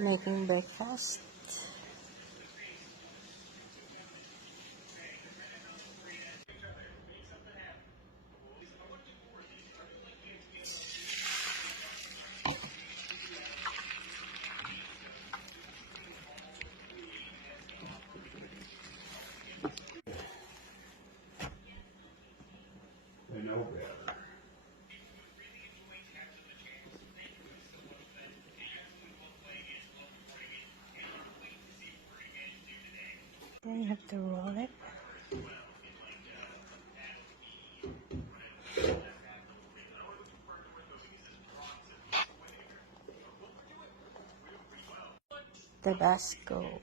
Making breakfast. They know better. Then you have to roll it. Tabasco.